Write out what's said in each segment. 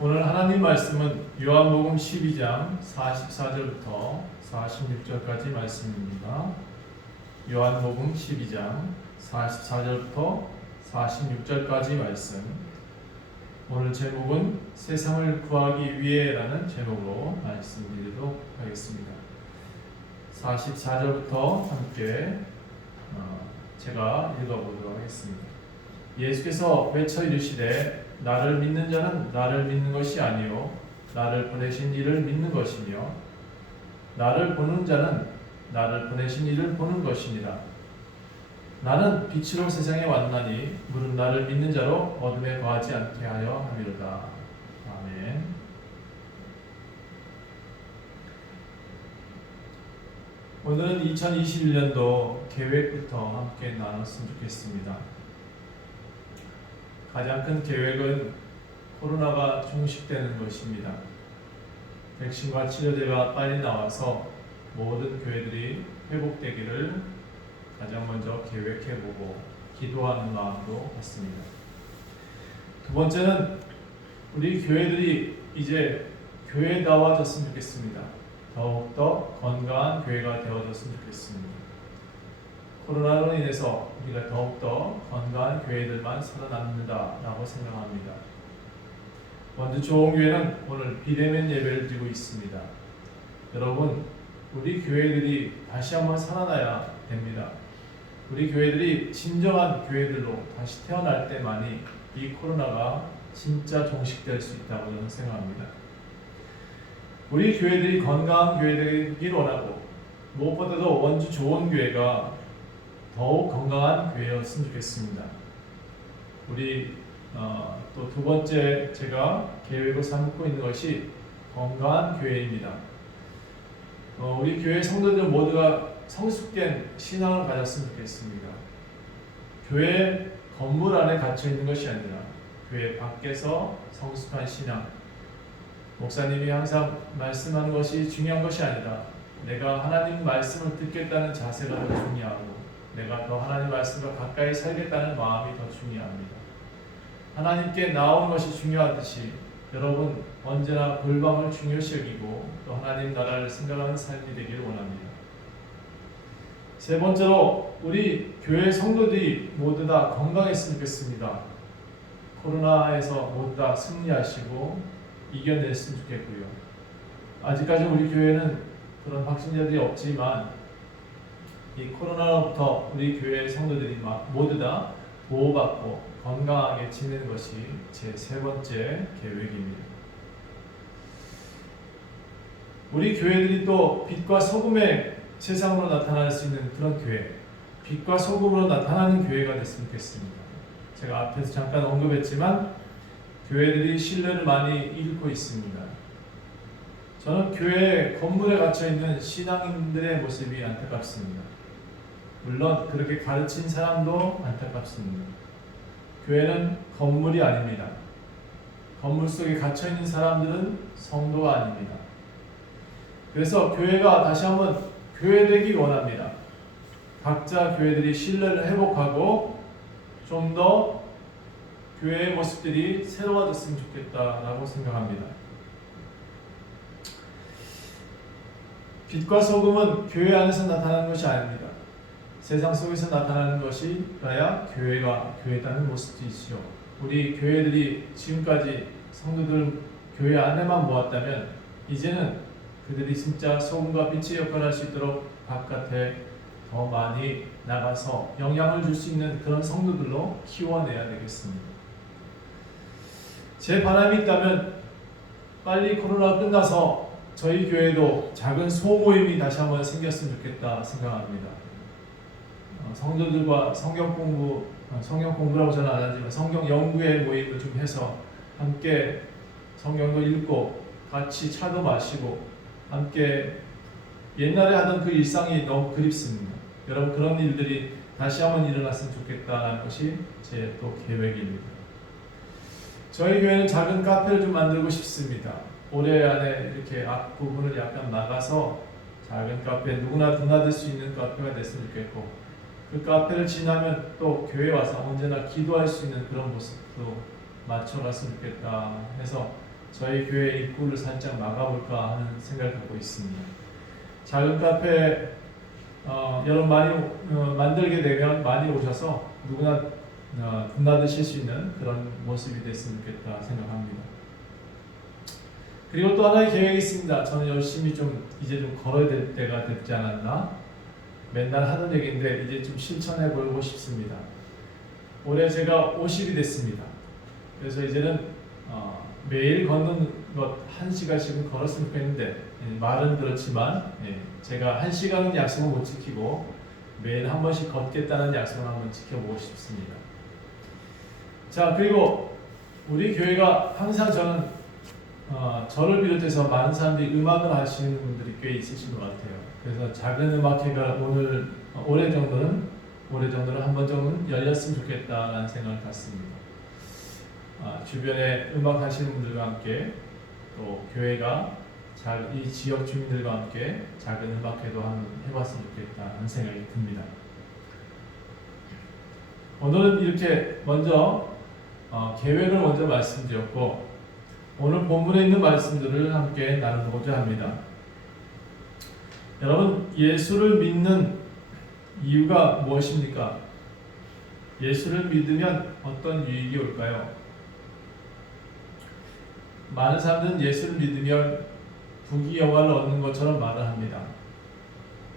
오늘 하나님 말씀은 요한복음 12장 44절부터 46절까지 말씀입니다. 요한복음 12장 44절부터 46절까지 말씀. 오늘 제목은 세상을 구하기 위해라는 제목으로 말씀드리도록 하겠습니다. 44절부터 함께 제가 읽어보도록 하겠습니다. 예수께서 외쳐 이르시되 나를 믿는 자는 나를 믿는 것이 아니요 나를 보내신 이를 믿는 것이며 나를 보는 자는 나를 보내신 이를 보는 것이니라. 나는 빛으로 세상에 왔나니 무릇 나를 믿는 자로 어둠에 거하지 않게 하려 함이로다. 아멘. 오늘은 2021년도 계획부터 함께 나눴으면 좋겠습니다. 가장 큰 계획은 코로나가 종식되는 것입니다. 백신과 치료제가 빨리 나와서 모든 교회들이 회복되기를 가장 먼저 계획해보고 기도하는 마음으로 했습니다. 두 번째는 우리 교회들이 이제 교회다워졌으면 좋겠습니다. 더욱더 건강한 교회가 되어졌으면 좋겠습니다. 코로나로 인해서 우리가 더욱더 건강한 교회들만 살아남는다라고 생각합니다. 원주 좋은교회는 오늘 비대면 예배를 드리고 있습니다. 여러분, 우리 교회들이 다시 한번 살아나야 됩니다. 우리 교회들이 진정한 교회들로 다시 태어날 때만이 이 코로나가 진짜 종식될 수 있다고 저는 생각합니다. 우리 교회들이 건강한 교회되길 원하고 무엇보다도 원주 좋은 교회가 더욱 건강한 교회였으면 좋겠습니다. 우리 또 두 번째 제가 계획으로 삼고 있는 것이 건강한 교회입니다. 우리 교회 성도들 모두가 성숙된 신앙을 가졌으면 좋겠습니다. 교회 건물 안에 갇혀 있는 것이 아니라 교회 밖에서 성숙한 신앙. 목사님이 항상 말씀하는 것이 중요한 것이 아니라 내가 하나님 말씀을 듣겠다는 자세가 더 중요하고 내가 더 하나님 말씀과 가까이 살겠다는 마음이 더 중요합니다. 하나님께 나오는 것이 중요하듯이 여러분 언제나 골방을 중요시 여기고 또 하나님 나라를 생각하는 삶이 되기를 원합니다. 세 번째로 우리 교회 성도들이 모두 다 건강했으면 좋겠습니다. 코로나에서 모두 다 승리하시고 이겨냈으면 좋겠고요. 아직까지 우리 교회는 그런 확진자들이 없지만 이 코로나로부터 우리 교회 성도들이 모두 다 보호받고 건강하게 지내는 것이 제 세 번째 계획입니다. 우리 교회들이 또 빛과 소금의 세상으로 나타날 수 있는 그런 교회, 빛과 소금으로 나타나는 교회가 됐으면 좋겠습니다. 제가 앞에서 잠깐 언급했지만 교회들이 신뢰를 많이 잃고 있습니다. 저는 교회 건물에 갇혀 있는 신앙인들의 모습이 안타깝습니다. 물론 그렇게 가르친 사람도 안타깝습니다. 교회는 건물이 아닙니다. 건물 속에 갇혀 있는 사람들은 성도가 아닙니다. 그래서 교회가 다시 한번 교회되기 원합니다. 각자 교회들이 신뢰를 회복하고 좀 더 교회의 모습들이 새로워졌으면 좋겠다라고 생각합니다. 빛과 소금은 교회 안에서 나타나는 것이 아닙니다. 세상 속에서 나타나는 것이 가야 교회가 교회다는 모습이지요. 우리 교회들이 지금까지 성도들 교회 안에만 모았다면 이제는 그들이 진짜 소금과 빛의 역할을 할 수 있도록 바깥에 더 많이 나가서 영향을 줄 수 있는 그런 성도들로 키워내야 되겠습니다. 제 바람이 있다면 빨리 코로나가 끝나서 저희 교회도 작은 소모임이 다시 한번 생겼으면 좋겠다 생각합니다. 성도들과 성경 공부라고 저는 안 하지만 성경 연구회 모임을 좀 해서 함께 성경도 읽고 같이 차도 마시고 함께 옛날에 하던 그 일상이 너무 그립습니다. 여러분 그런 일들이 다시 한번 일어났으면 좋겠다는 것이 제 또 계획입니다. 저희 교회는 작은 카페를 좀 만들고 싶습니다. 올해 안에 이렇게 앞부분을 약간 나가서 작은 카페 누구나 드나들 수 있는 카페가 됐으면 좋겠고 그 카페를 지나면 또 교회 와서 언제나 기도할 수 있는 그런 모습도 맞춰갔으면 좋겠다 해서 저희 교회 입구를 살짝 막아볼까 하는 생각을 갖고 있습니다. 작은 카페 여러분 많이 만들게 되면 많이 오셔서 누구나 드나드실 수 있는 그런 모습이 됐으면 좋겠다 생각합니다. 그리고 또 하나의 계획이 있습니다. 저는 열심히 이제 좀 걸어야 될 때가 됐지 않았나? 맨날 하던 얘기인데 이제 좀 실천해 보고 싶습니다. 올해 제가 50이 됐습니다. 그래서 이제는 매일 걷는 것 1시간씩은 걸었으면 좋겠는데 말은 그렇지만 제가 1시간은 약속을 못 지키고 매일 한 번씩 걷겠다는 약속을 한번 지켜보고 싶습니다. 자, 그리고 우리 교회가 항상 저는 저를 비롯해서 많은 사람들이 음악을 하시는 분들이 꽤 있으신 것 같아요. 그래서 작은 음악회가 올해 정도는 한 번 정도는 열렸으면 좋겠다라는 생각을 갖습니다. 주변에 음악 하시는 분들과 함께 또 교회가 이 지역 주민들과 함께 작은 음악회도 한번 해봤으면 좋겠다는 생각이 듭니다. 오늘은 이렇게 먼저 계획을 먼저 말씀드렸고 오늘 본문에 있는 말씀들을 함께 나누고자 합니다. 여러분, 예수를 믿는 이유가 무엇입니까? 예수를 믿으면 어떤 유익이 올까요? 많은 사람들은 예수를 믿으면 부귀영화를 얻는 것처럼 말을 합니다.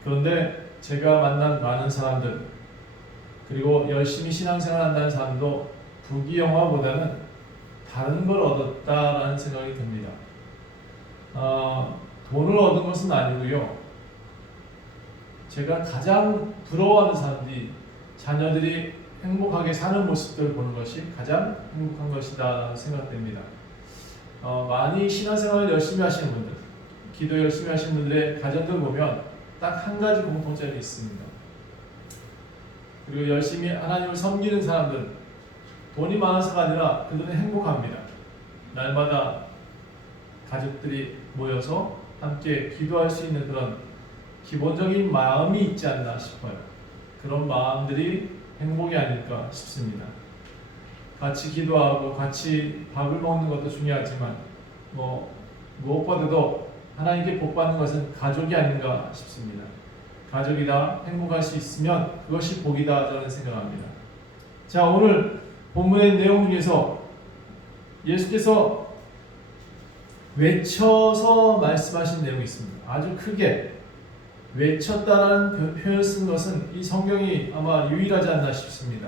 그런데 제가 만난 많은 사람들 그리고 열심히 신앙생활 한다는 사람도 부귀영화보다는 다른 걸 얻었다라는 생각이 듭니다. 돈을 얻은 것은 아니고요. 제가 가장 부러워하는 사람들이 자녀들이 행복하게 사는 모습들을 보는 것이 가장 행복한 것이다 생각됩니다. 많이 신앙생활을 열심히 하시는 분들, 기도 열심히 하시는 분들의 가정들 보면 딱 한 가지 공통점이 있습니다. 그리고 열심히 하나님을 섬기는 사람들, 돈이 많아서가 아니라 그들은 행복합니다. 날마다 가족들이 모여서 함께 기도할 수 있는 그런 기본적인 마음이 있지 않나 싶어요. 그런 마음들이 행복이 아닐까 싶습니다. 같이 기도하고 같이 밥을 먹는 것도 중요하지만 무엇보다도 하나님께 복받는 것은 가족이 아닌가 싶습니다. 가족이 다 행복할 수 있으면 그것이 복이다 저는 생각합니다. 자, 오늘 본문의 내용 중에서 예수께서 외쳐서 말씀하신 내용이 있습니다. 아주 크게 외쳤다라는 표현을 쓴 것은 이 성경이 아마 유일하지 않나 싶습니다.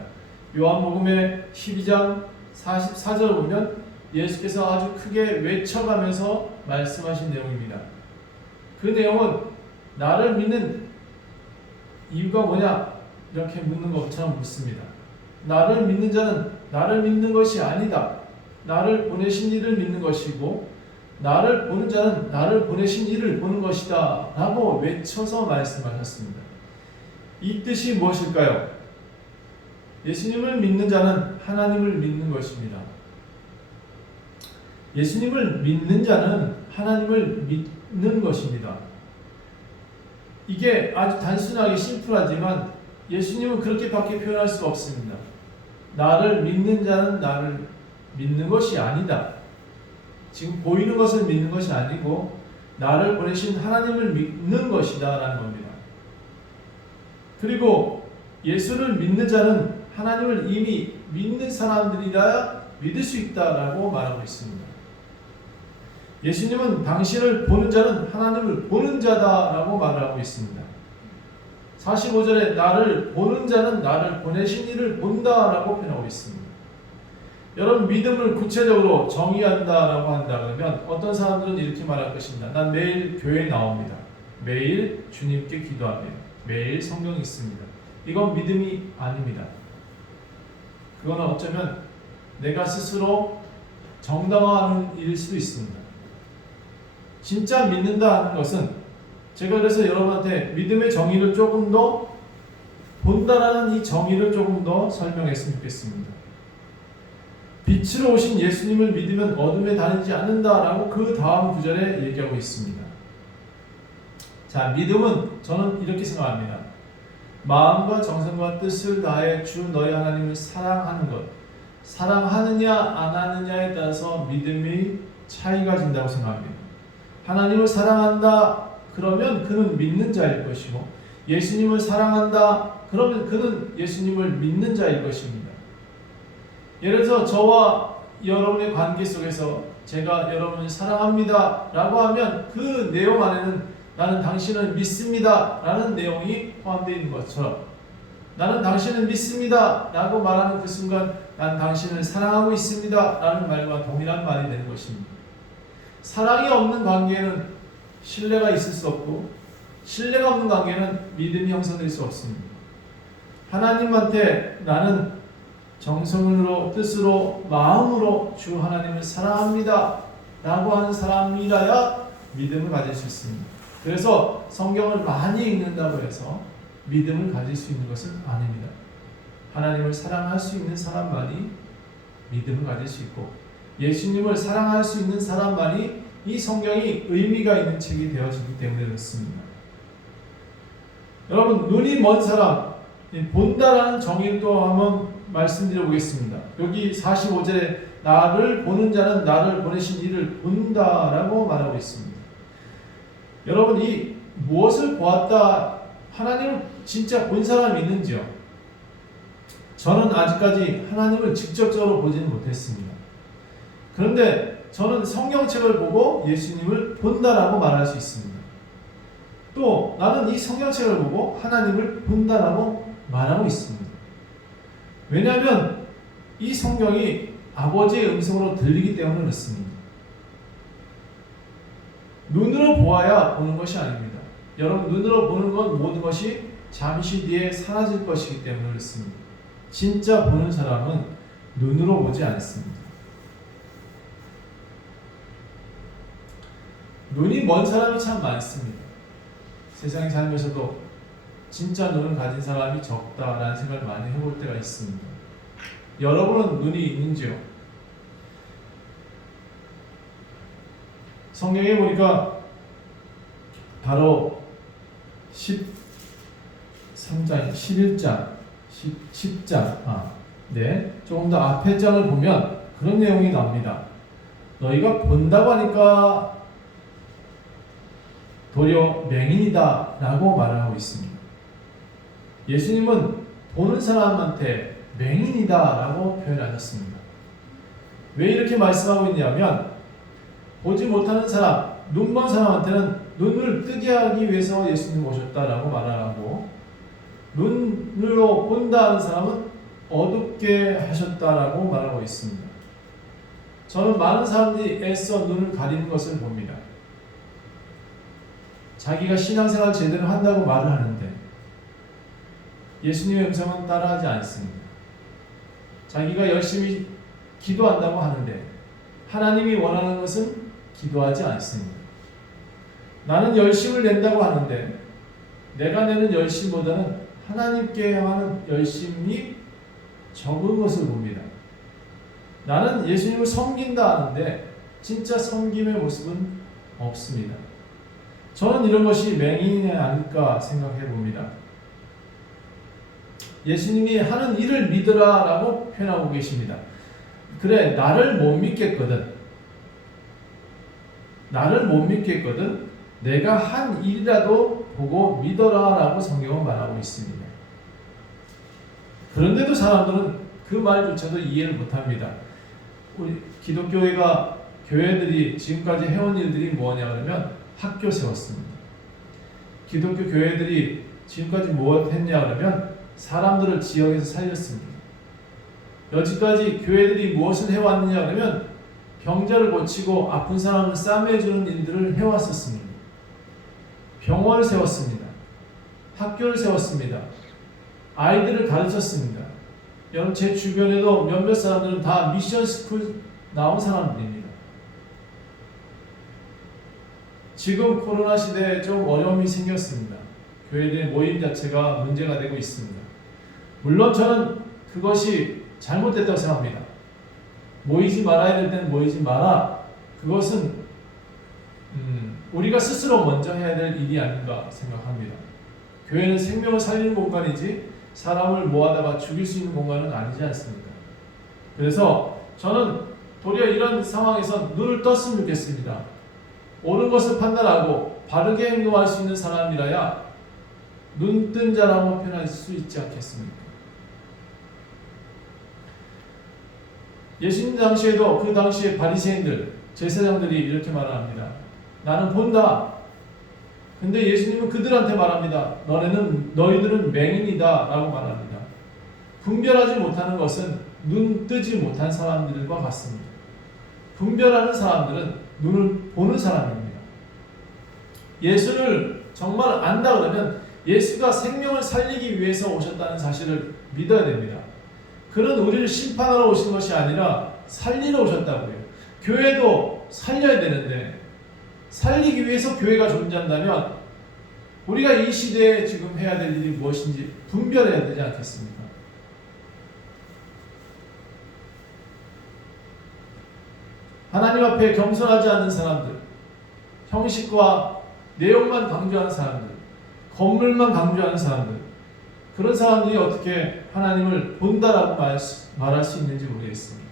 요한복음의 12장 44절을 보면 예수께서 아주 크게 외쳐가면서 말씀하신 내용입니다. 그 내용은 나를 믿는 이유가 뭐냐? 이렇게 묻는 것처럼 묻습니다. 나를 믿는 자는 나를 믿는 것이 아니다. 나를 보내신 이를 믿는 것이고 나를 보는 자는 나를 보내신 이를 보는 것이다 라고 외쳐서 말씀하셨습니다. 이 뜻이 무엇일까요? 예수님을 믿는 자는 하나님을 믿는 것입니다. 예수님을 믿는 자는 하나님을 믿는 것입니다. 이게 아주 단순하게 심플하지만 예수님은 그렇게밖에 표현할 수가 없습니다. 나를 믿는 자는 나를 믿는 것이 아니다. 지금 보이는 것을 믿는 것이 아니고 나를 보내신 하나님을 믿는 것이다 라는 겁니다. 그리고 예수를 믿는 자는 하나님을 이미 믿는 사람들이라 믿을 수 있다라고 말하고 있습니다. 예수님은 당신을 보는 자는 하나님을 보는 자다라고 말하고 있습니다. 45절에 나를 보는 자는 나를 보내신 이를 본다라고 표현하고 있습니다. 여러분, 믿음을 구체적으로 정의한다라고 한다 그러면 어떤 사람들은 이렇게 말할 것입니다. 난 매일 교회에 나옵니다. 매일 주님께 기도합니다. 매일 성경 읽습니다. 이건 믿음이 아닙니다. 그건 어쩌면 내가 스스로 정당화하는 일일 수도 있습니다. 진짜 믿는다 하는 것은 제가 그래서 여러분한테 믿음의 정의를 조금 더 본다라는 이 정의를 조금 더 설명했으면 좋겠습니다. 빛으로 오신 예수님을 믿으면 어둠에 다니지 않는다라고 그 다음 구절에 얘기하고 있습니다. 자, 믿음은 저는 이렇게 생각합니다. 마음과 정성과 뜻을 다해 주 너희 하나님을 사랑하는 것. 사랑하느냐 안 하느냐에 따라서 믿음이 차이가 진다고 생각합니다. 하나님을 사랑한다 그러면 그는 믿는 자일 것이고, 예수님을 사랑한다 그러면 그는 예수님을 믿는 자일 것입니다. 예를 들어서 저와 여러분의 관계 속에서 제가 여러분을 사랑합니다 라고 하면 그 내용 안에는 나는 당신을 믿습니다 라는 내용이 포함되어 있는 것처럼, 나는 당신을 믿습니다 라고 말하는 그 순간 난 당신을 사랑하고 있습니다 라는 말과 동일한 말이 되는 것입니다. 사랑이 없는 관계에는 신뢰가 있을 수 없고, 신뢰가 없는 관계는 믿음이 형성될 수 없습니다. 하나님한테 나는 정성으로, 뜻으로, 마음으로 주 하나님을 사랑합니다 라고 하는 사람이라야 믿음을 가질 수 있습니다. 그래서 성경을 많이 읽는다고 해서 믿음을 가질 수 있는 것은 아닙니다. 하나님을 사랑할 수 있는 사람만이 믿음을 가질 수 있고, 예수님을 사랑할 수 있는 사람만이 이 성경이 의미가 있는 책이 되어지기 때문에 그렇습니다. 여러분, 눈이 먼 사람, 본다라는 정의를 또 한번 말씀드려 보겠습니다. 여기 45절에 나를 보는 자는 나를 보내신 이를 본다라고 말하고 있습니다. 여러분, 이 무엇을 보았다, 하나님을 진짜 본 사람이 있는지요? 저는 아직까지 하나님을 직접적으로 보지는 못했습니다. 그런데 저는 성경책을 보고 예수님을 본다라고 말할 수 있습니다. 또 나는 이 성경책을 보고 하나님을 본다라고 말하고 있습니다. 왜냐하면 이 성경이 아버지의 음성으로 들리기 때문에 그렇습니다. 눈으로 보아야 보는 것이 아닙니다. 여러분, 눈으로 보는 건 모든 것이 잠시 뒤에 사라질 것이기 때문에 그렇습니다. 진짜 보는 사람은 눈으로 보지 않습니다. 눈이 먼 사람이 참 많습니다. 세상에 살면서도 진짜 눈을 가진 사람이 적다라는 생각을 많이 해볼 때가 있습니다. 여러분은 눈이 있는지요? 성경에 보니까 바로 13장, 11장, 10장, 조금 더 앞에 장을 보면 그런 내용이 나옵니다. 너희가 본다고 하니까 도리어 맹인이다 라고 말하고 있습니다. 예수님은 보는 사람한테 맹인이다 라고 표현하셨습니다. 왜 이렇게 말씀하고 있냐면, 보지 못하는 사람, 눈먼 사람한테는 눈을 뜨게 하기 위해서 예수님 오셨다라고 말하고, 눈으로 본다는 사람은 어둡게 하셨다라고 말하고 있습니다. 저는 많은 사람들이 애써 눈을 가리는 것을 봅니다. 자기가 신앙생활 제대로 한다고 말을 하는데 예수님의 음성은 따라하지 않습니다. 자기가 열심히 기도한다고 하는데 하나님이 원하는 것은 기도하지 않습니다. 나는 열심을 낸다고 하는데 내가 내는 열심보다는 하나님께 향하는 열심이 적은 것을 봅니다. 나는 예수님을 섬긴다 하는데 진짜 섬김의 모습은 없습니다. 저는 이런 것이 맹인이 아닐까 생각해 봅니다. 예수님이 하는 일을 믿으라 라고 표현하고 계십니다. 그래, 나를 못 믿겠거든. 나를 못 믿겠거든. 내가 한 일이라도 보고 믿어라 라고 성경은 말하고 있습니다. 그런데도 사람들은 그 말조차도 이해를 못합니다. 우리 기독교회가, 교회들이 지금까지 해온 일들이 뭐냐 그러면 학교 세웠습니다. 기독교 교회들이 지금까지 무엇 했냐 그러면 사람들을 지역에서 살렸습니다. 여지까지 교회들이 무엇을 해왔느냐 그러면 병자를 고치고 아픈 사람을 싸매주는 일들을 해왔었습니다. 병원을 세웠습니다. 학교를 세웠습니다. 아이들을 가르쳤습니다. 여러분, 제 주변에도 몇몇 사람들은 다 미션 스쿨 나온 사람들입니다. 지금 코로나 시대에 좀 어려움이 생겼습니다. 교회들의 모임 자체가 문제가 되고 있습니다. 물론 저는 그것이 잘못됐다고 생각합니다. 모이지 말아야 될 때는 모이지 마라. 그것은 우리가 스스로 먼저 해야 될 일이 아닌가 생각합니다. 교회는 생명을 살리는 공간이지 사람을 모아다가 죽일 수 있는 공간은 아니지 않습니까? 그래서 저는 도리어 이런 상황에서 눈을 떴으면 좋겠습니다. 옳은 것을 판단하고 바르게 행동할 수 있는 사람이라야 눈뜬 자라고 표현할 수 있지 않겠습니까? 예수님 당시에도 그 당시에 바리새인들, 제사장들이 이렇게 말합니다. 나는 본다. 근데 예수님은 그들한테 말합니다. 너희들은 맹인이다 라고 말합니다. 분별하지 못하는 것은 눈 뜨지 못한 사람들과 같습니다. 분별하는 사람들은 눈을 보는 사람입니다. 예수를 정말 안다 그러면 예수가 생명을 살리기 위해서 오셨다는 사실을 믿어야 됩니다. 그는 우리를 심판하러 오신 것이 아니라 살리러 오셨다고요. 교회도 살려야 되는데 살리기 위해서 교회가 존재한다면 우리가 이 시대에 지금 해야 될 일이 무엇인지 분별해야 되지 않겠습니까? 하나님 앞에 겸손하지 않는 사람들, 형식과 내용만 강조하는 사람들, 건물만 강조하는 사람들, 그런 사람들이 어떻게 하나님을 본다라고 말할 수 있는지 모르겠습니다.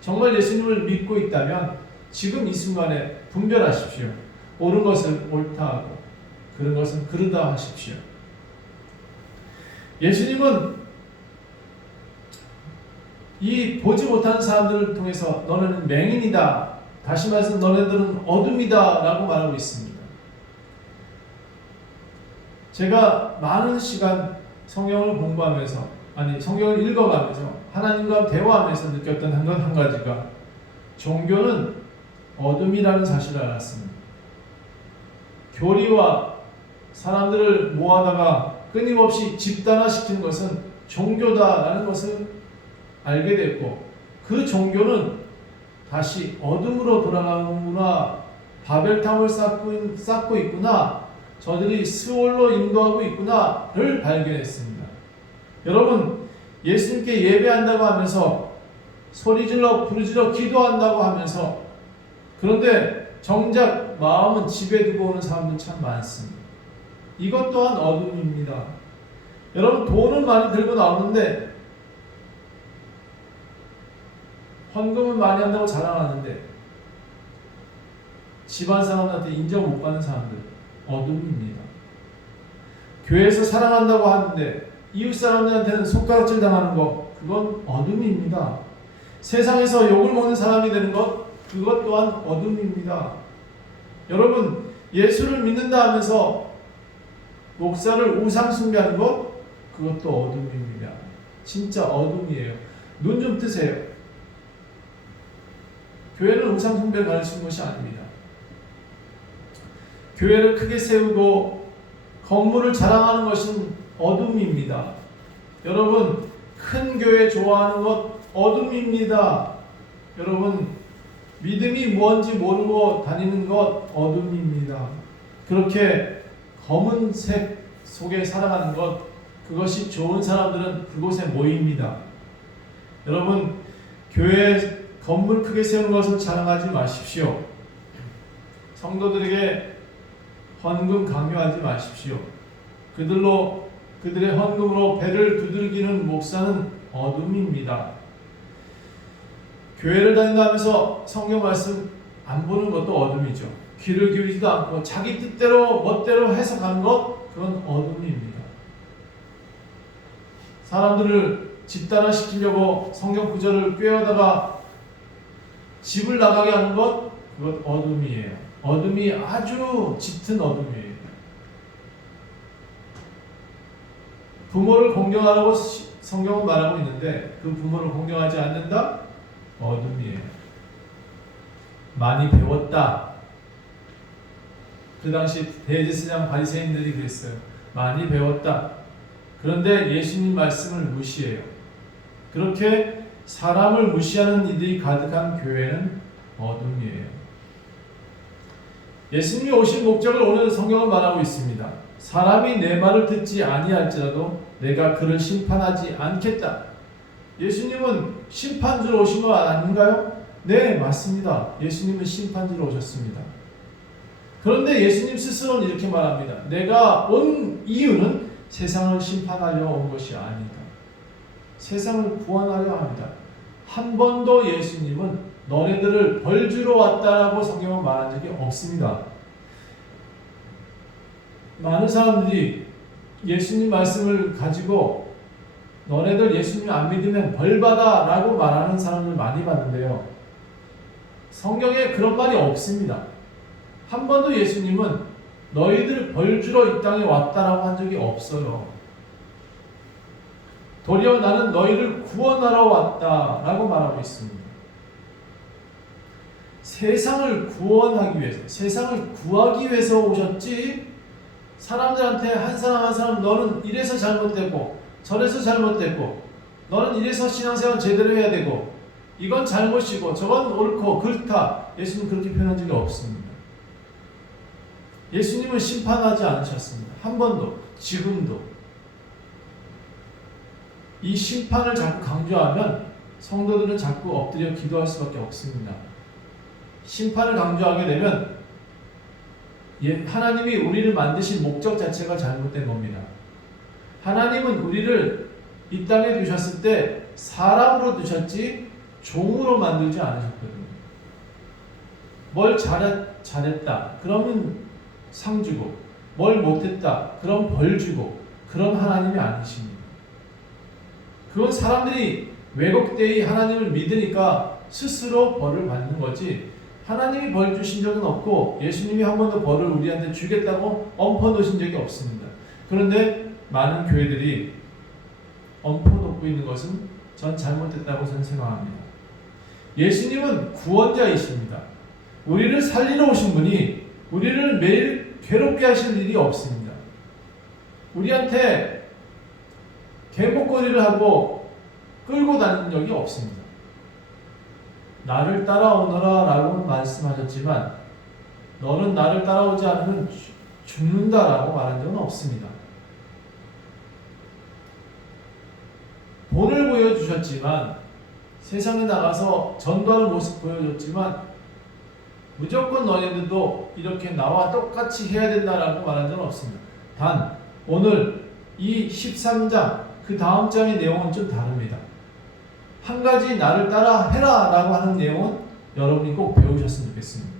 정말 예수님을 믿고 있다면 지금 이 순간에 분별하십시오. 옳은 것을 옳다 하고 그런 것은 그르다 하십시오. 예수님은 이 보지 못하는 사람들을 통해서 너는 맹인이다. 다시 말해서 너네들은 어둠이다 라고 말하고 있습니다. 제가 많은 시간 성경을 공부하면서 성경을 읽어가면서 하나님과 대화하면서 느꼈던 한 가지가 종교는 어둠이라는 사실을 알았습니다. 교리와 사람들을 모아다가 끊임없이 집단화시키는 것은 종교다라는 것을 알게 됐고 그 종교는 다시 어둠으로 돌아가는구나, 바벨탑을 쌓고 있구나, 저들이 스올로 인도하고 있구나를 발견했습니다. 여러분, 예수님께 예배한다고 하면서 소리질러 부르짖어 기도한다고 하면서 그런데 정작 마음은 집에 두고 오는 사람들 참 많습니다. 이것 또한 어둠입니다. 여러분, 돈은 많이 들고 나오는데 헌금은 많이 한다고 자랑하는데 집안 사람한테 인정 못 받는 사람들, 어둠입니다. 교회에서 사랑한다고 하는데 이웃 사람들한테는 손가락질 당하는 것, 그건 어둠입니다. 세상에서 욕을 먹는 사람이 되는 것, 그것 또한 어둠입니다. 여러분, 예수를 믿는다 하면서 목사를 우상 숭배하는 것, 그것도 어둠입니다. 진짜 어둠이에요. 눈 좀 뜨세요. 교회는 우상 숭배를 가르치는 것이 아닙니다. 교회를 크게 세우고 건물을 자랑하는 것은 어둠입니다. 여러분, 큰 교회 좋아하는 것 어둠입니다. 여러분, 믿음이 뭔지 모르고 다니는 것 어둠입니다. 그렇게 검은색 속에 살아가는 것, 그것이 좋은 사람들은 그곳에 모입니다. 여러분, 교회 건물 크게 세우는 것을 자랑하지 마십시오. 성도들에게 헌금 강요하지 마십시오. 그들의 헌금으로 배를 두들기는 목사는 어둠입니다. 교회를 다닌다 하면서 성경 말씀 안 보는 것도 어둠이죠. 귀를 기울이지도 않고 자기 뜻대로 멋대로 해석하는 것, 그건 어둠입니다. 사람들을 집단화시키려고 성경 구절을 꿰어다가 집을 나가게 하는 것, 그것 어둠이에요. 어둠이 아주 짙은 어둠이에요. 부모를 공경하라고 성경은 말하고 있는데 그 부모를 공경하지 않는다? 어둠이에요. 많이 배웠다. 그 당시 대제사장 바리새인들이 그랬어요. 많이 배웠다. 그런데 예수님 말씀을 무시해요. 그렇게 사람을 무시하는 이들이 가득한 교회는 어둠이에요. 예수님이 오신 목적을 오늘 성경은 말하고 있습니다. 사람이 내 말을 듣지 아니할지라도 내가 그를 심판하지 않겠다. 예수님은 심판주로 오신 거 아닌가요? 네, 맞습니다. 예수님은 심판주로 오셨습니다. 그런데 예수님 스스로는 이렇게 말합니다. 내가 온 이유는 세상을 심판하려 온 것이 아니다. 세상을 구원하려 합니다. 한 번도 예수님은 너네들을 벌 주러 왔다라고 성경은 말한 적이 없습니다. 많은 사람들이 예수님 말씀을 가지고 너네들 예수님 안 믿으면 벌 받아 라고 말하는 사람을 많이 봤는데요. 성경에 그런 말이 없습니다. 한 번도 예수님은 너희들 벌 주러 이 땅에 왔다라고 한 적이 없어요. 도리어 나는 너희를 구원하러 왔다라고 말하고 있습니다. 세상을 구원하기 위해서, 세상을 구하기 위해서 오셨지, 사람들한테 한 사람 한 사람 너는 이래서 잘못되고 저래서 잘못됐고 너는 이래서 신앙생활 제대로 해야 되고 이건 잘못이고 저건 옳고 그렇다, 예수님 그렇게 표현한 적이 없습니다. 예수님은 심판하지 않으셨습니다. 한 번도, 지금도. 이 심판을 자꾸 강조하면 성도들은 자꾸 엎드려 기도할 수밖에 없습니다. 심판을 강조하게 되면 하나님이 우리를 만드신 목적 자체가 잘못된 겁니다. 하나님은 우리를 이 땅에 두셨을 때 사람으로 두셨지 종으로 만들지 않으셨거든요. 뭘 잘했다 그러면 상 주고, 뭘 못했다 그럼 벌 주고, 그런 하나님이 아니십니다. 그건 사람들이 왜곡되이 하나님을 믿으니까 스스로 벌을 받는 거지, 하나님이 벌 주신 적은 없고 예수님이 한 번도 벌을 우리한테 주겠다고 엎어 놓으신 적이 없습니다. 그런데 많은 교회들이 엎어 놓고 있는 것은 전 잘못됐다고 저는 생각합니다. 예수님은 구원자이십니다. 우리를 살리러 오신 분이 우리를 매일 괴롭게 하실 일이 없습니다. 우리한테 개목걸이를 하고 끌고 다니는 적이 없습니다. 나를 따라오너라 라고 말씀하셨지만 너는 나를 따라오지 않으면 죽는다라고 말한 적은 없습니다. 본을 보여주셨지만, 세상에 나가서 전도하는 모습 보여줬지만 무조건 너희들도 이렇게 나와 똑같이 해야 된다라고 말한 적은 없습니다. 단 오늘 이 13장 그 다음 장의 내용은 좀 다릅니다. 한 가지 나를 따라 해라 라고 하는 내용은 여러분이 꼭 배우셨으면 좋겠습니다.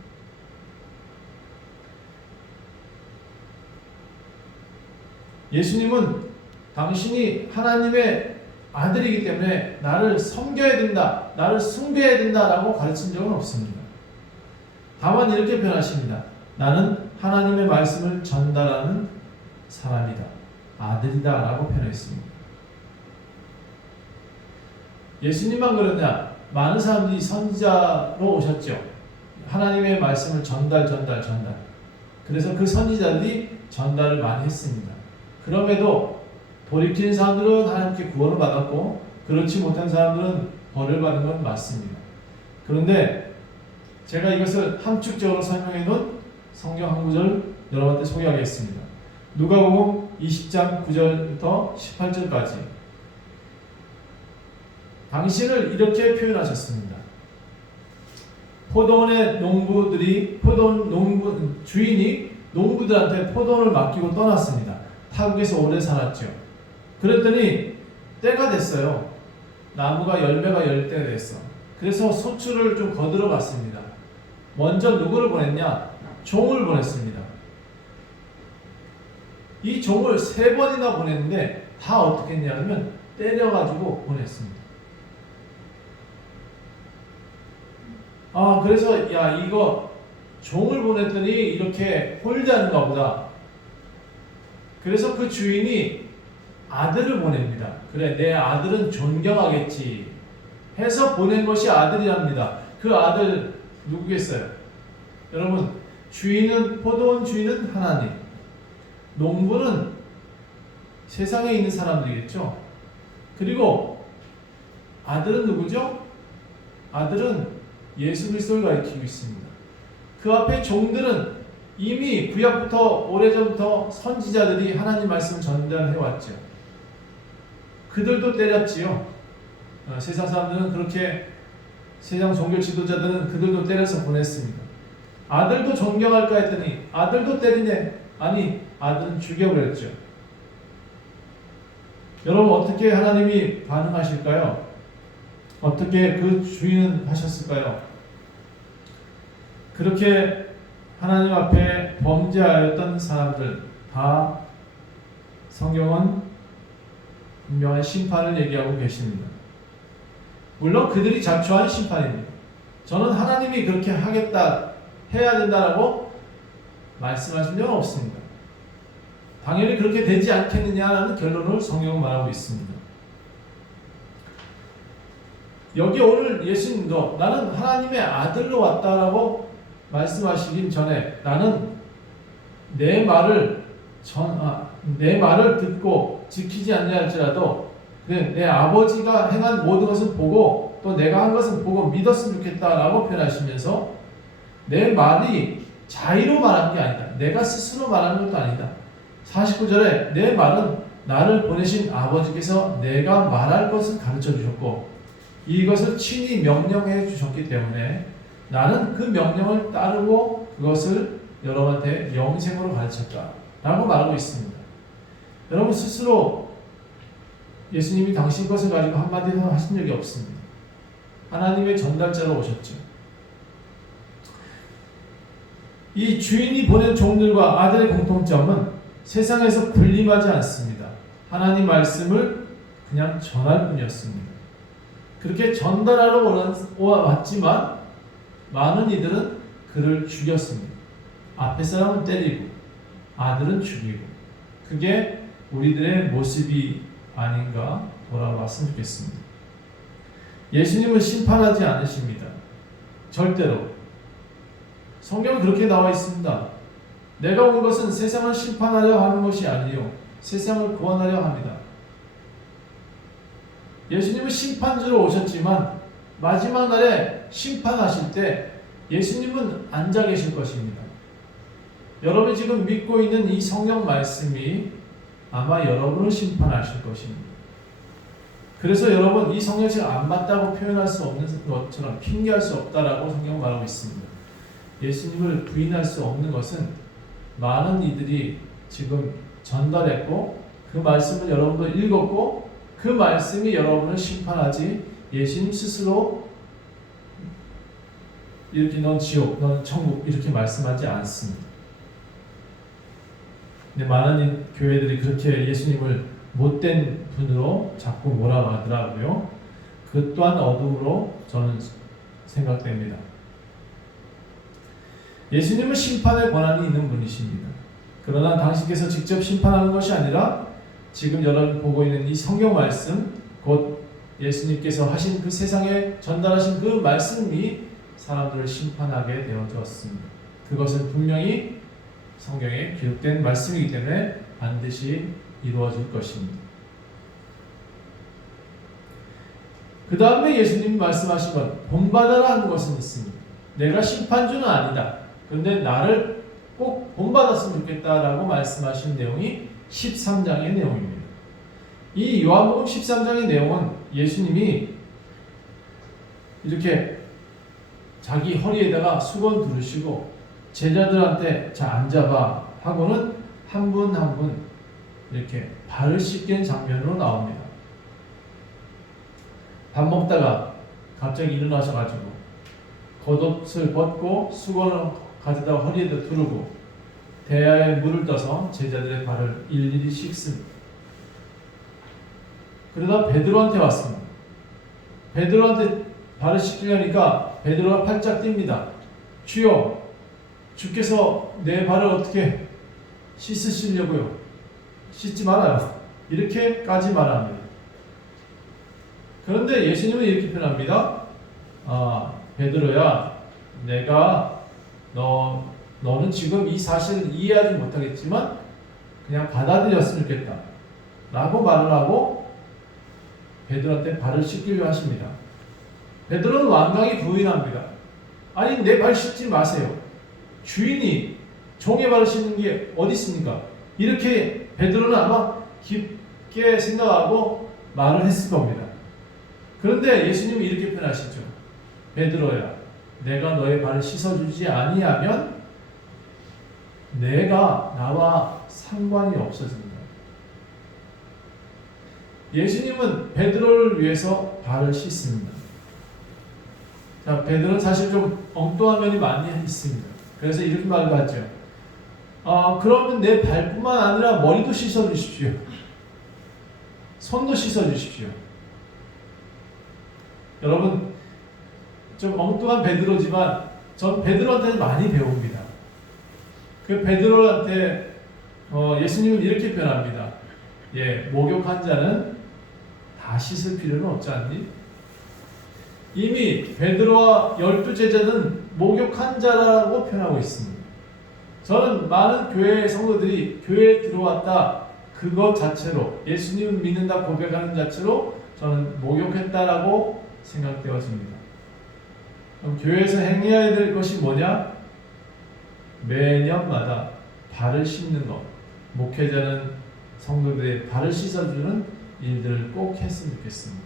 예수님은 당신이 하나님의 아들이기 때문에 나를 섬겨야 된다, 나를 숭배해야 된다라고 가르친 적은 없습니다. 다만 이렇게 표현하십니다. 나는 하나님의 말씀을 전달하는 사람이다, 아들이다 라고 표현했습니다. 예수님만 그러냐? 많은 사람들이 선지자로 오셨죠. 하나님의 말씀을 전달. 그래서 그 선지자들이 전달을 많이 했습니다. 그럼에도 돌이키는 사람들은 하나님께 구원을 받았고 그렇지 못한 사람들은 벌을 받은 건 맞습니다. 그런데 제가 이것을 함축적으로 설명해 놓은 성경 한 구절 여러분한테 소개하겠습니다. 누가복음 20장 9절부터 18절까지. 당신을 이렇게 표현하셨습니다. 포도원의 주인이 농부들한테 포도원을 맡기고 떠났습니다. 타국에서 오래 살았죠. 그랬더니 때가 됐어요. 나무가 열매가 열 때가 됐어. 그래서 소출을 좀 거들어 갔습니다. 먼저 누구를 보냈냐? 종을 보냈습니다. 이 종을 3번이나 보냈는데 다 어떻게 했냐면 때려가지고 보냈습니다. 그래서 야, 이거 종을 보냈더니 이렇게 홀대하는가 보다. 그래서 그 주인이 아들을 보냅니다. 그래, 내 아들은 존경하겠지 해서 보낸 것이 아들이랍니다. 그 아들 누구겠어요? 여러분, 포도원 주인은 하나님, 농부는 세상에 있는 사람들이겠죠. 그리고 아들은 누구죠? 아들은 예수 그리스도를 가리키고 있습니다. 그 앞에 종들은 이미 구약부터 오래전부터 선지자들이 하나님 말씀을 전달해 왔죠. 그들도 때렸지요. 세상 사람들은 그렇게, 세상 종교 지도자들은 그들도 때려서 보냈습니다. 아들도 존경할까 했더니 아들도 때리네. 아니, 아들은 죽여버렸죠. 여러분, 어떻게 하나님이 반응하실까요? 어떻게 그 주인은 하셨을까요? 그렇게 하나님 앞에 범죄하였던 사람들 다 성경은 분명한 심판을 얘기하고 계십니다. 물론 그들이 자초한 심판입니다. 저는 하나님이 그렇게 하겠다, 해야 된다라고 말씀하신 적은 없습니다. 당연히 그렇게 되지 않겠느냐라는 결론을 성경은 말하고 있습니다. 여기 오늘 예수님도 나는 하나님의 아들로 왔다라고 말씀하시기 전에 나는 내 말을 듣고 지키지 않냐 할지라도 내 아버지가 행한 모든 것을 보고 또 내가 한 것을 보고 믿었으면 좋겠다라고 표현하시면서 내 말이 자의로 말한 게 아니다. 내가 스스로 말하는 것도 아니다. 49절에 내 말은 나를 보내신 아버지께서 내가 말할 것을 가르쳐 주셨고 이것을 친히 명령해 주셨기 때문에 나는 그 명령을 따르고 그것을 여러분한테 영생으로 가르쳤다 라고 말하고 있습니다. 여러분 스스로 예수님이 당신 것을 가지고 한마디 하신 적이 없습니다. 하나님의 전달자로 오셨죠. 이 주인이 보낸 종들과 아들의 공통점은 세상에서 군림하지 않습니다. 하나님 말씀을 그냥 전할 뿐이었습니다. 그렇게 전달하러 왔지만 많은 이들은 그를 죽였습니다. 앞에 사람은 때리고 아들은 죽이고 그게 우리들의 모습이 아닌가 돌아봤으면 좋겠습니다. 예수님은 심판하지 않으십니다. 절대로. 성경은 그렇게 나와 있습니다. 내가 온 것은 세상을 심판하려 하는 것이 아니요 세상을 구원하려 합니다. 예수님은 심판주로 오셨지만 마지막 날에 심판하실 때 예수님은 앉아 계실 것입니다. 여러분이 지금 믿고 있는 이 성경 말씀이 아마 여러분을 심판하실 것입니다. 그래서 여러분 이 성경책 안 맞다고 표현할 수 없는 것처럼 핑계할 수 없다라고 성경 말하고 있습니다. 예수님을 부인할 수 없는 것은 많은 이들이 지금 전달했고 그 말씀을 여러분도 읽었고 그 말씀이 여러분을 심판하지 예수님 스스로 이렇게 넌 지옥, 넌 천국 이렇게 말씀하지 않습니다. 근데 많은 교회들이 그렇게 예수님을 못된 분으로 자꾸 몰아가더라고요. 그 또한 어둠으로 저는 생각됩니다. 예수님은 심판의 권한이 있는 분이십니다. 그러나 당신께서 직접 심판하는 것이 아니라 지금 여러분 보고 있는 이 성경 말씀, 곧 예수님께서 하신 그 세상에 전달하신 그 말씀이 사람들을 심판하게 되어졌습니다. 그것은 분명히 성경에 기록된 말씀이기 때문에 반드시 이루어질 것입니다. 그 다음에 예수님이 말씀하신 것, 본받아라 하는 것은 있습니다. 내가 심판주는 아니다. 그런데 나를 꼭 본받았으면 좋겠다라고 말씀하신 내용이 13장의 내용입니다. 이 요한복음 13장의 내용은 예수님이 이렇게 자기 허리에다가 수건 두르시고 제자들한테 자 앉아봐 하고는 한 분 한 분 이렇게 발을 씻기는 장면으로 나옵니다. 밥 먹다가 갑자기 일어나셔가지고 겉옷을 벗고 수건을 가져다 허리에다 두르고 대야에 물을 떠서 제자들의 발을 일일이 씻습니다. 그러다 베드로한테 왔습니다. 베드로한테 발을 씻기려니까 베드로가 팔짝 뜁니다. 주여, 주께서 내 발을 어떻게 씻으시려고요? 씻지 말아요. 이렇게까지 말합니다. 그런데 예수님은 이렇게 표현합니다. 베드로야, 내가 너는 지금 이 사실을 이해하지 못하겠지만 그냥 받아들였으면 좋겠다 라고 말을 하고 베드로한테 발을 씻기려 하십니다. 베드로는 완강히 부인합니다. 아니, 내 발 씻지 마세요. 주인이 종의 발을 씻는 게 어디 있습니까? 이렇게 베드로는 아마 깊게 생각하고 말을 했을 겁니다. 그런데 예수님이 이렇게 표현하시죠. 베드로야, 내가 너의 발을 씻어주지 아니하면 내가 나와 상관이 없어진다. 예수님은 베드로를 위해서 발을 씻습니다. 자, 베드로는 사실 좀 엉뚱한 면이 많이 있습니다. 그래서 이렇게 말도 하죠. 그러면 내 발뿐만 아니라 머리도 씻어주십시오. 손도 씻어주십시오. 여러분, 좀 엉뚱한 베드로지만 전 베드로한테는 많이 배웁니다. 그 베드로한테 예수님은 이렇게 표현합니다. 예, 목욕한 자는 다 씻을 필요는 없지 않니? 이미 베드로와 12제자는 목욕한 자라고 표현하고 있습니다. 저는 많은 교회 성도들이 교회에 들어왔다 그것 자체로 예수님을 믿는다 고백하는 자체로 저는 목욕했다라고 생각되어집니다. 그럼 교회에서 행해야 될 것이 뭐냐? 매년마다 발을 씻는 것. 목회자는 성도들의 발을 씻어주는 일들을 꼭 했으면 좋겠습니다.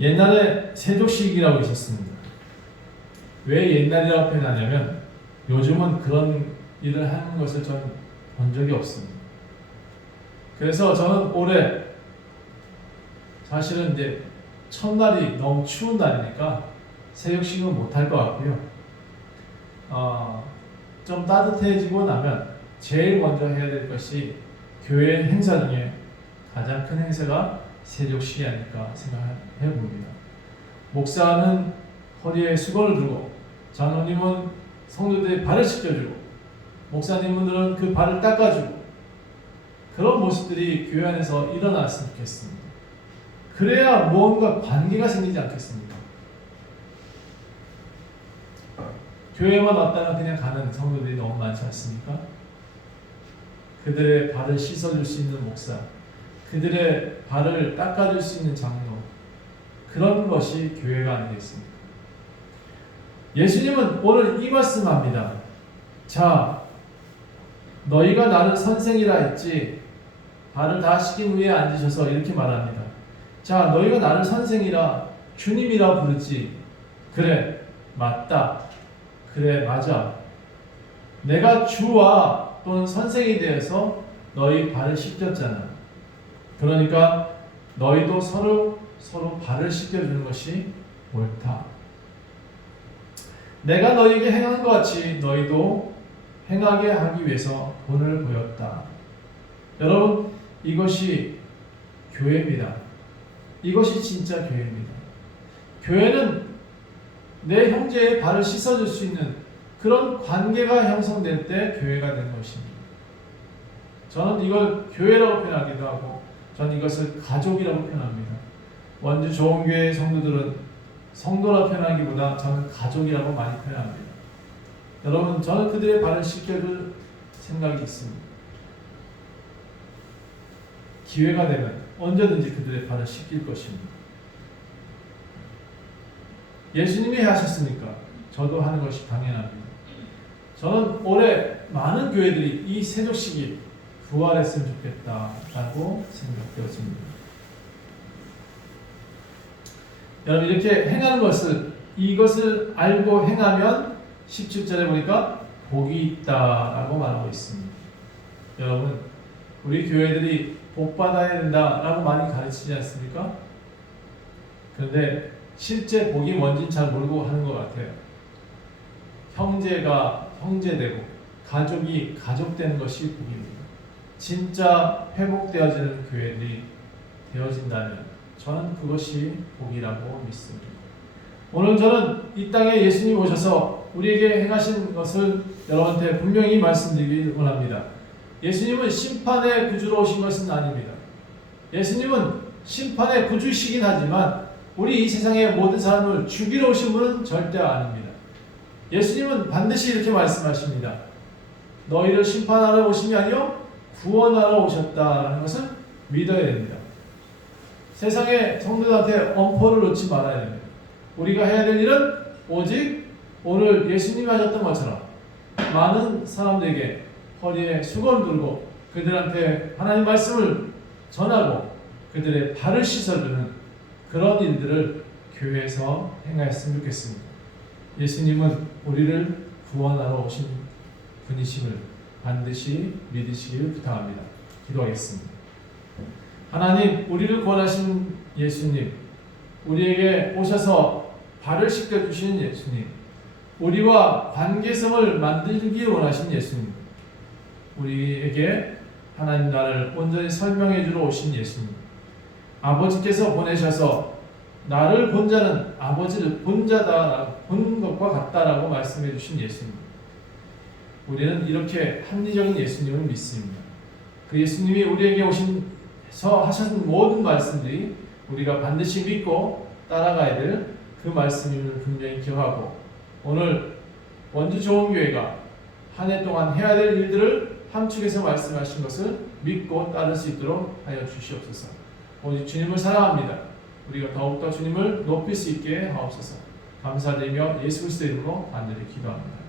옛날에 세족식이라고 있었습니다. 왜 옛날이라고 표현하냐면 요즘은 그런 일을 하는 것을 저는 본 적이 없습니다. 그래서 저는 올해 사실은 이제 첫날이 너무 추운 날이니까 세족식은 못할 것 같고요. 좀 따뜻해지고 나면 제일 먼저 해야 될 것이 교회 행사 중에 가장 큰 행사가 세족식이 아닐까 생각해 봅니다. 목사는 허리에 수건을 두고 장로님은 성도들의 발을 씻겨주고 목사님들은 그 발을 닦아주고 그런 모습들이 교회 안에서 일어났으면 좋겠습니다. 그래야 뭔가 관계가 생기지 않겠습니까? 교회만 왔다가 그냥 가는 성도들이 너무 많지 않습니까? 그들의 발을 씻어줄 수 있는 목사, 그들의 발을 닦아줄 수 있는 장로, 그런 것이 교회가 아니겠습니까? 예수님은 오늘 이 말씀합니다. 자, 너희가 나를 선생이라 했지. 발을 다 씻긴 후에 앉으셔서 이렇게 말합니다. 자, 너희가 나를 선생이라 주님이라 부르지. 그래, 맞다. 그래, 맞아. 내가 주와 또는 선생이 되어서 너희 발을 씻겼잖아. 그러니까 너희도 서로 발을 씻겨주는 것이 옳다. 내가 너희에게 행한 것 같이 너희도 행하게 하기 위해서 본을 보였다. 여러분, 이것이 교회입니다. 이것이 진짜 교회입니다. 교회는 내 형제의 발을 씻어줄 수 있는 그런 관계가 형성될 때 교회가 된 것입니다. 저는 이걸 교회라고 표현하기도 하고 저는 이것을 가족이라고 표현합니다. 원주 좋은교회 성도들은 성도라 표현하기보다 저는 가족이라고 많이 표현합니다. 여러분, 저는 그들의 발을 씻겨줄 생각이 있습니다. 기회가 되면 언제든지 그들의 발을 씻길 것입니다. 예수님이 하셨으니까 저도 하는 것이 당연합니다. 저는 올해 많은 교회들이 이 세족식이 부활했으면 좋겠다라고 생각되었습니다. 여러분, 이렇게 행하는 것을 이것을 알고 행하면 17절에 보니까 복이 있다라고 말하고 있습니다. 여러분, 우리 교회들이 복 받아야 된다라고 많이 가르치지 않습니까? 그런데 실제 복이 뭔지 잘 모르고 하는 것 같아요. 형제가 형제되고 가족이 가족되는 것이 복입니다. 진짜 회복되어지는 교회들이 되어진다면 저는 그것이 복이라고 믿습니다. 오늘 저는 이 땅에 예수님 오셔서 우리에게 행하신 것을 여러분한테 분명히 말씀드리기 원합니다. 예수님은 심판의 구주로 오신 것은 아닙니다. 예수님은 심판의 구주시긴 하지만 우리 이 세상의 모든 사람을 죽이러 오신 분은 절대 아닙니다. 예수님은 반드시 이렇게 말씀하십니다. 너희를 심판하러 오심이 아니요 구원하러 오셨다라는 것을 믿어야 됩니다. 세상의 성도들한테 엄포를 놓지 말아야 됩니다. 우리가 해야 될 일은 오직 오늘 예수님이 하셨던 것처럼 많은 사람들에게 허리에 수건을 들고 그들한테 하나님 말씀을 전하고 그들의 발을 씻어주는 그런 일들을 교회에서 행하였으면 좋겠습니다. 예수님은 우리를 구원하러 오신 분이심을 반드시 믿으시길 부탁합니다. 기도하겠습니다. 하나님, 우리를 구원하신 예수님, 우리에게 오셔서 발을 씻겨주시는 예수님, 우리와 관계성을 만들기 원하신 예수님, 우리에게 하나님 나라를 온전히 설명해 주러 오신 예수님, 아버지께서 보내셔서 나를 본 자는 아버지를 본 자다, 본 것과 같다라고 말씀해 주신 예수님, 우리는 이렇게 합리적인 예수님을 믿습니다. 그 예수님이 우리에게 오셔서 하신 모든 말씀들이 우리가 반드시 믿고 따라가야 될 그 말씀임을 분명히 기억하고, 오늘 원주 좋은교회가 한 해 동안 해야 될 일들을 함축해서 말씀하신 것을 믿고 따를 수 있도록 하여 주시옵소서. 오직 주님을 사랑합니다. 우리가 더욱더 주님을 높일 수 있게 하옵소서. 감사드리며 예수 그리스도의 이름으로 간절히 기도합니다.